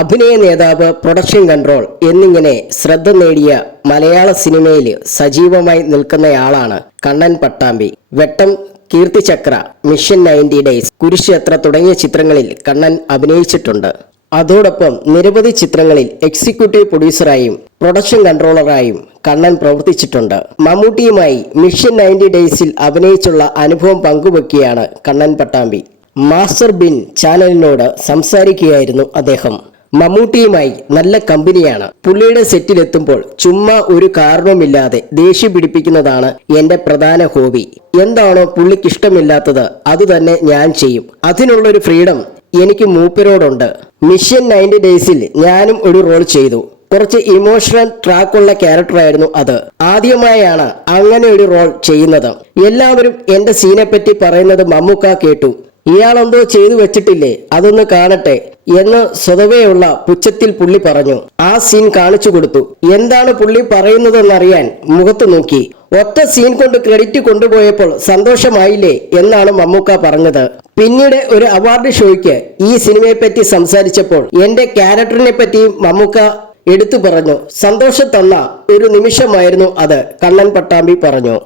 അഭിനയ നേതാവ് production control എന്നിങ്ങനെ ശ്രദ്ധ നേടിയ മലയാള സിനിമയിൽ സജീവമായി നിൽക്കുന്നയാളാണ് Kannan Pattambi. Vettam Keerthichakra mission ninety days Kurukshetra തുടങ്ങിയ ചിത്രങ്ങളിൽ കണ്ണൻ അഭിനയിച്ചിട്ടുണ്ട്. അതോടൊപ്പം നിരവധി ചിത്രങ്ങളിൽ എക്സിക്യൂട്ടീവ് പ്രൊഡ്യൂസറായും പ്രൊഡക്ഷൻ കൺട്രോളറായും കണ്ണൻ പ്രവർത്തിച്ചിട്ടുണ്ട്. മമ്മൂട്ടിയുമായി മിഷൻ നയന്റി ഡേയ്സിൽ അഭിനയിച്ചുള്ള അനുഭവം പങ്കുവെക്കുകയാണ് കണ്ണൻ പട്ടാമ്പി. മാസ്റ്റർ ബിൻ ചാനലിനോട് സംസാരിക്കുകയായിരുന്നു അദ്ദേഹം. മമ്മൂട്ടിയുമായി നല്ല കമ്പനിയാണ്. പുള്ളിയുടെ സെറ്റിലെത്തുമ്പോൾ ചുമ്മാ ഒരു കാരണവുമില്ലാതെ ദേഷ്യം പിടിപ്പിക്കുന്നതാണ് എന്റെ പ്രധാന ഹോബി. എന്താണോ പുള്ളിക്ക് ഇഷ്ടമില്ലാത്തത് അത് തന്നെ ഞാൻ ചെയ്യും. അതിനുള്ളൊരു ഫ്രീഡം എനിക്ക് മൂപ്പരോടുണ്ട്. മിഷൻ നയന്റി ഡേയ്സിൽ ഞാനും ഒരു റോൾ ചെയ്തു. കുറച്ച് ഇമോഷണൽ ട്രാക്കുള്ള ക്യാരക്ടറായിരുന്നു അത്. ആദ്യമായാണ് അങ്ങനെ ഒരു റോൾ ചെയ്യുന്നത്. എല്ലാവരും എന്റെ സീനെ പറ്റി പറയുന്നത് മമ്മൂക്ക കേട്ടു. ഇയാളെന്തോ ചെയ്തു വെച്ചിട്ടില്ലേ? അതൊന്ന് കാണട്ടെ. എന്ന് സ്വതവേയുള്ള പുച്ഛത്തിൽ പുള്ളി പറഞ്ഞു. ആ സീൻ കാണിച്ചു കൊടുത്തു. എന്താണ് പുള്ളി പറയുന്നതെന്നറിയാൻ മുഖത്തു നോക്കി. ഒറ്റ സീൻ കൊണ്ട് ക്രെഡിറ്റ് കൊണ്ടുപോയപ്പോൾ സന്തോഷമായില്ലേ എന്നാണ് മമ്മൂക്ക പറഞ്ഞത്. പിന്നീട് ഒരു അവാർഡ് ഷോയ്ക്ക് ഈ സിനിമയെപ്പറ്റി സംസാരിച്ചപ്പോൾ എന്റെ ക്യാരക്ടറിനെ പറ്റിയും മമ്മൂക്ക എടുത്തു പറഞ്ഞു. സന്തോഷം തന്ന ഒരു നിമിഷമായിരുന്നു അത് കണ്ണൻ പട്ടാമ്പി പറഞ്ഞു.